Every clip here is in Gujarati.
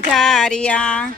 ઝારિયા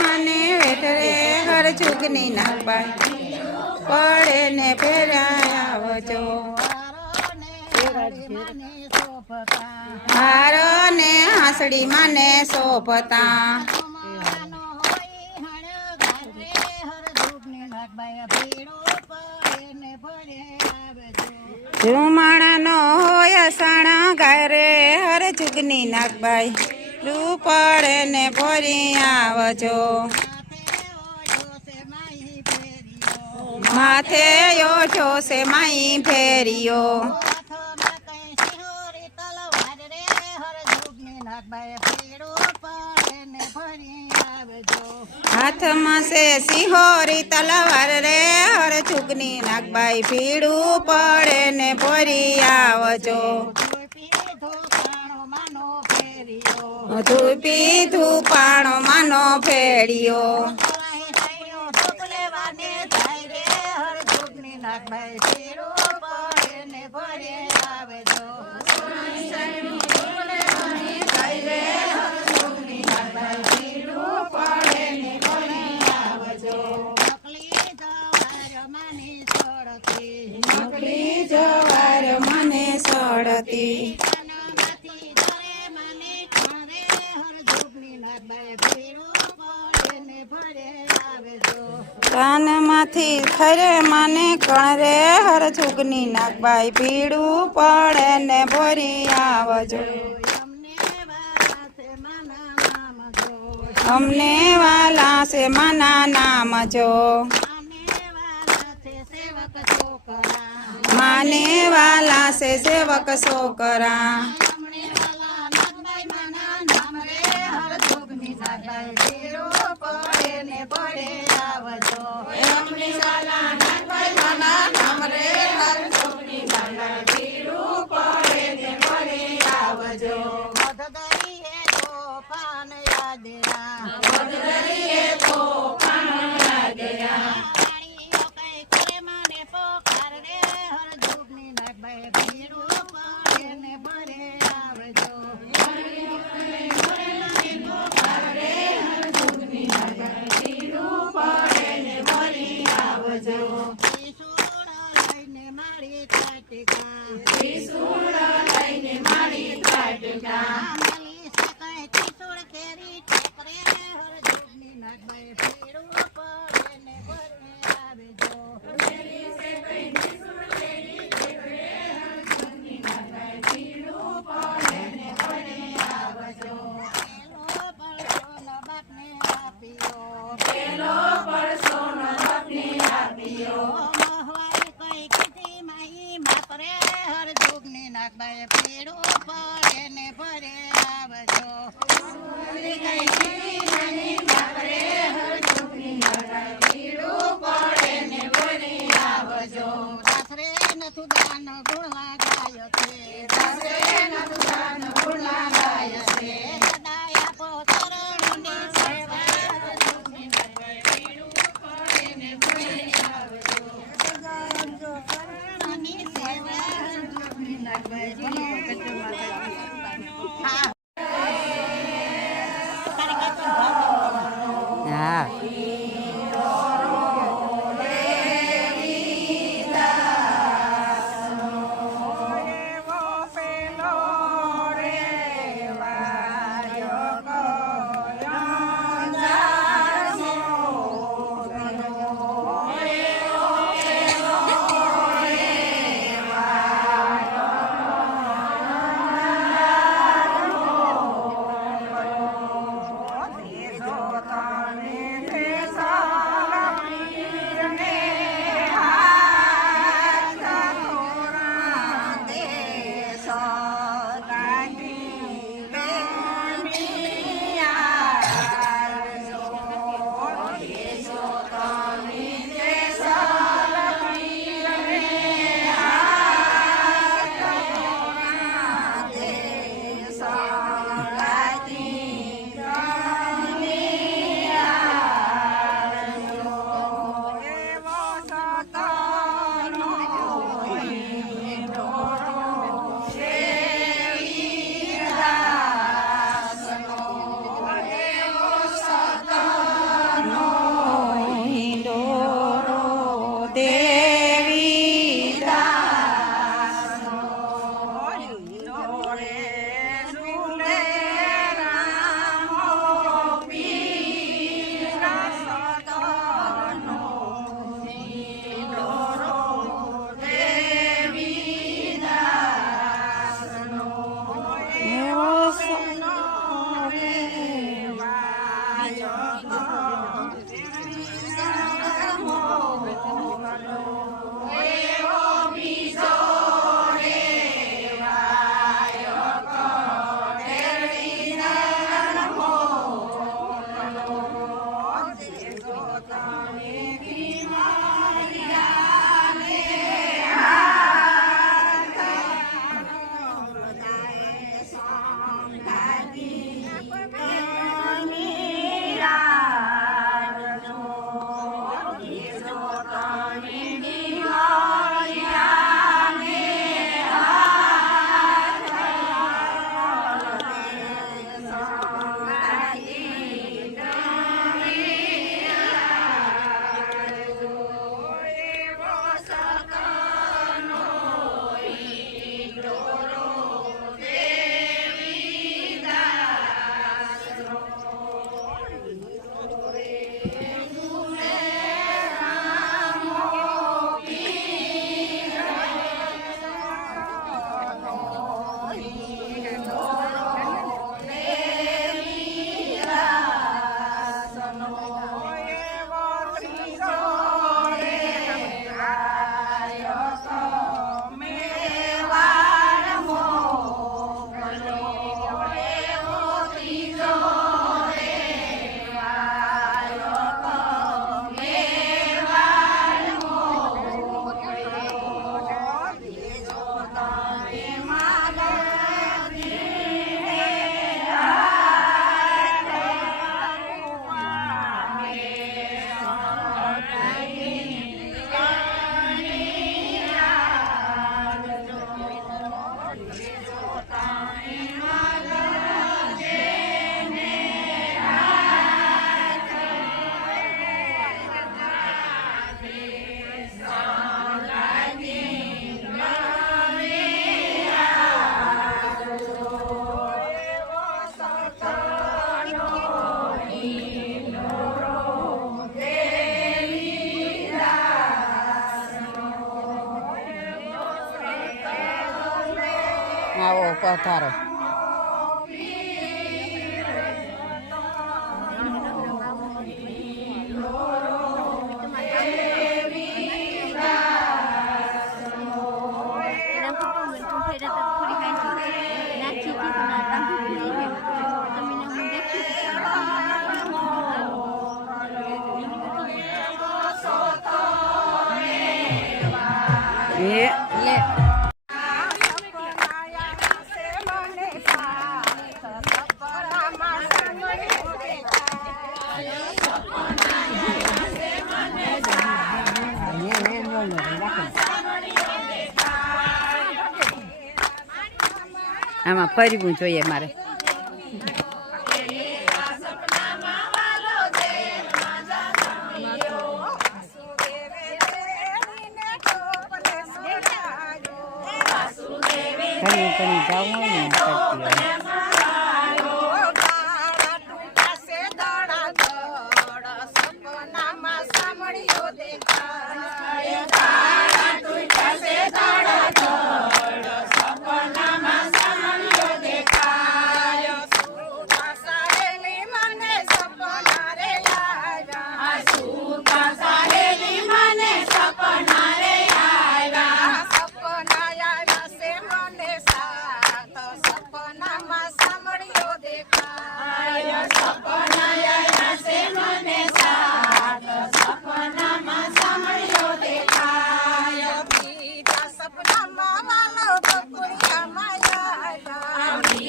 મને વેઠરે હર ચૂકની નાખબાઈ પડે ને ફેર્યા આવજો હારો ને હાંસડી માને સોપતા રૂમાણાનો હોય સાણા ગારે હર ચૂકની નાખબાઈ રૂ પડે ને ફરી આવજો માથે ઓછો છે માઈ ફેરિયો હાથમાં છે સિંહોરી તલવાર રે હર ચૂકની નાખબાઈ ભીડું પડે ને ફરી આવજો ધૂપી ધૂપાણો માનો ફેડિયો જવાર મને સડતી કાનમાંથી ખરે મને કણ રે હર ચૂકની નાખબાઈ ભીડું પડે ને ભરી આવજો અમને વાલા છે માના નામ જો માને વાલા છે સેવક છોકરા આવો પધારો. આમાં ફરવું જોઈએ મારે. ઘણી જવું હોય ને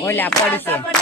ઓલા પડશે.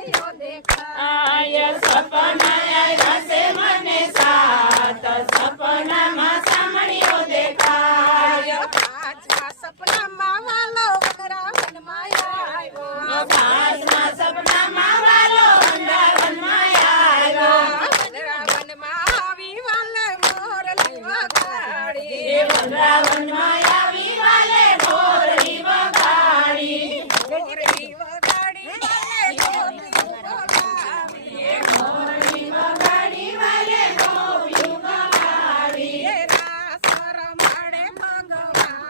સામળીઓ દેખાય આય સપના આવ્યા છે મને સાત સપનામાં સામળીઓ દેખાય પાંચમા સપનામાં વાલો વનરાવનમાં આવ્યો પાંચમા સપનામાં વાલો વૃંદાવનમાં આવ્યો વનરાવનમાં આવી વાલે મોરલી વગાડી એ વૃંદાવનમાં આવી વાલે મોરલી વગાડી મોરલી વગાડી વાલે ગોપીઓ બોલાવી મોરલી વગાડી વાલે ગોપીઓ વગાડી એ રાસ રમાડે ભગવાન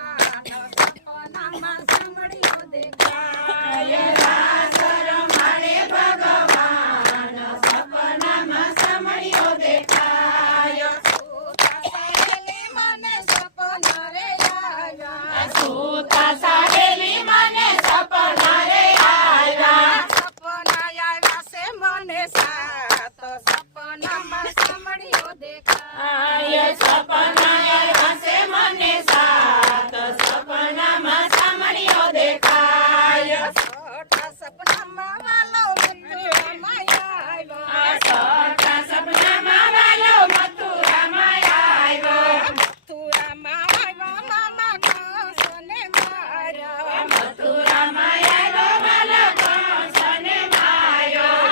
સપનામાં સામળીઓ દેખાય રાસ રમાડે ભગવાન સપનામાં સામળીઓ દેખાય સૂતા સહેલી મને સપના રે આવ્યા સૂતા સાહેલી મને સપના રે આવ્યા સપના આવ્યા છે મને સાત સપનામાં સામળીઓ દેખાય આય સપના આવ્યા છે મને સાત સપનામાં સામળીઓ દેખાય છઠ્ઠા સપનામાં વાલો મથુરામાં આવ્યો છઠ્ઠા સપનામાં વાલો મથુરામાં આવ્યો મથુરામાં આવ્યો મામા કંસને માર્યો મથુરામાં આવ્યો વાલો કંસને માર્યો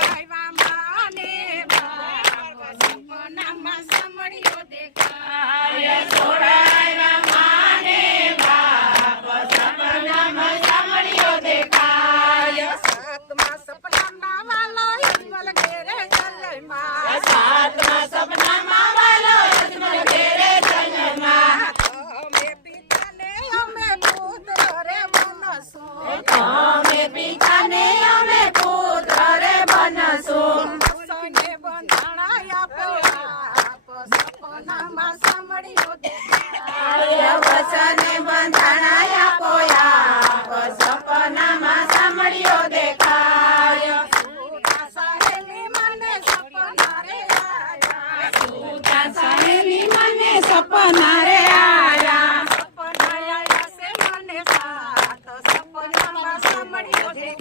આવ્યા માને બાપ સપનામાં સામળીઓ દેખાય આય છોડાવ્યા માને બાપ સપનામાં સામળીઓ દેખાય સાતમા સપનામાં વાલો યજમલ ઘેરે જલમાં સાતમા સપનામાં વાલો અજમલ ઘેરે જન્મા અમે પિતાને અમે પુત્ર રે મનસું અમે પિતાને અમે પુત્ર રે બનશું સને બંધાણા આપો સપનામાં સામળીઓ આય વસને બંધાણા આપોયા સપનામાં સામળીઓ દેખાય સૂતા સહેલી મને સપના રે આવ્યા સૂતા સહેલી મને સપના રે આવ્યા સપના આવ્યા છે મને સાત સપનામાં સામળીઓ દેખાય